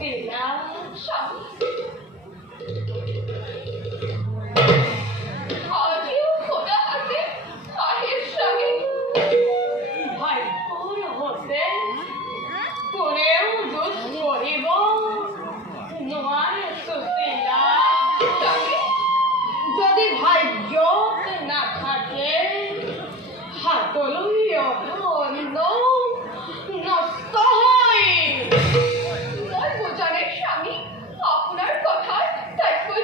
সুশীলা স্বামী আজিও খোদা হাতে খাহের স্বামী ভাইপুর হতে কোনেও দুধ করিব নোয়ার সুশীলা স্বামী যদি ভাগ্যত না থাকে হাতলৈ অধন্য নষ্ট হয় মই বুজানে স্বামী আপোনাৰ কথাত তাতকৈ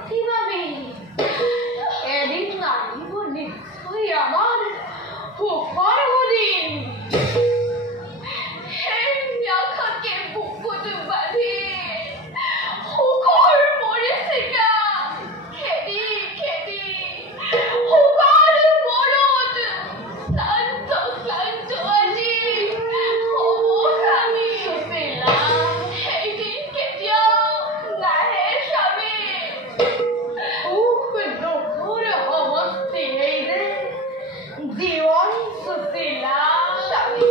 পাৰ্থিবামী এদিন নাইব নিশ্চয়ই আমাৰ সুখৰ দিন। আখাকে বুকুত বাঁধি সুখৰ মৰিচিকা খেদি খেদি সুখৰ মূৰত ক্লান্ত ক্লান্ত আজি হ'ব আমি। সুশীলা সেইদিন কেতিয়াও নাহে স্বামী। সুখ দুখৰ সমষ্টি এই যে জীৱন সুশীলা। স্বামী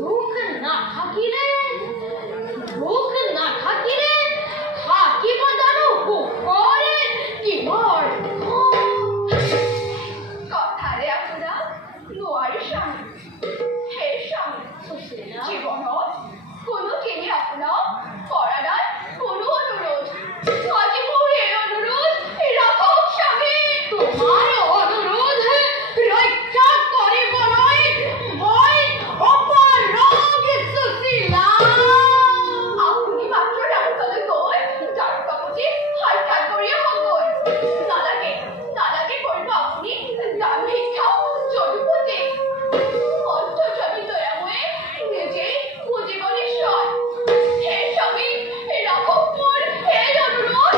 দুখ নাথাকিলে থাকিব জানো সুখৰ কিহৰ কথাৰে আপোনাক নোৱাৰি স্বামী। সেই স্বামী সুশীলা জীৱনত কোনোদিনে আপোনাক কৰা নাই কোনো অনুৰোধ। আজি মোৰ এই অনুৰোধ ৰাখক স্বামী। তোমাৰ অনুৰোধ ৰক্ষা কৰিবলৈ মই অপাৰগ সুশীলা। আপুনি মাত্ৰ ৰাস্তালৈ গৈ দাৰু কাপতি সাক্ষাৎ কৰি আহকগৈ। নালাগে নালাগে কৰিব আপুনি দাৰু শিক্ষা যদুপতি। অন্তৰ্যামী দয়াময়ে নিজেই বুজিব নিশ্চয়। হে স্বামী ৰাখক মোৰ এই অনুৰোধ।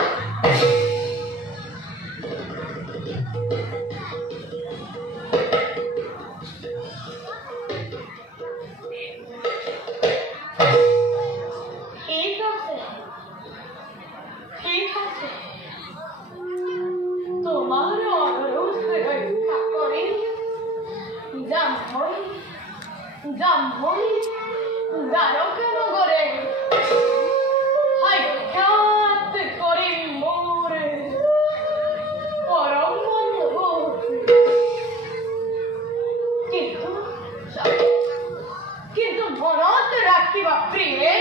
ঠিক আছে ঠিক আছে তোমাৰ অনুৰোধ ৰক্ষা কৰি যাম মই দ্বাৰকা নগৰে সাক্ষাৎ কৰিম মোৰ পৰম বন্ধু। কিন্তু মনত ৰাখিবা প্ৰিয়ে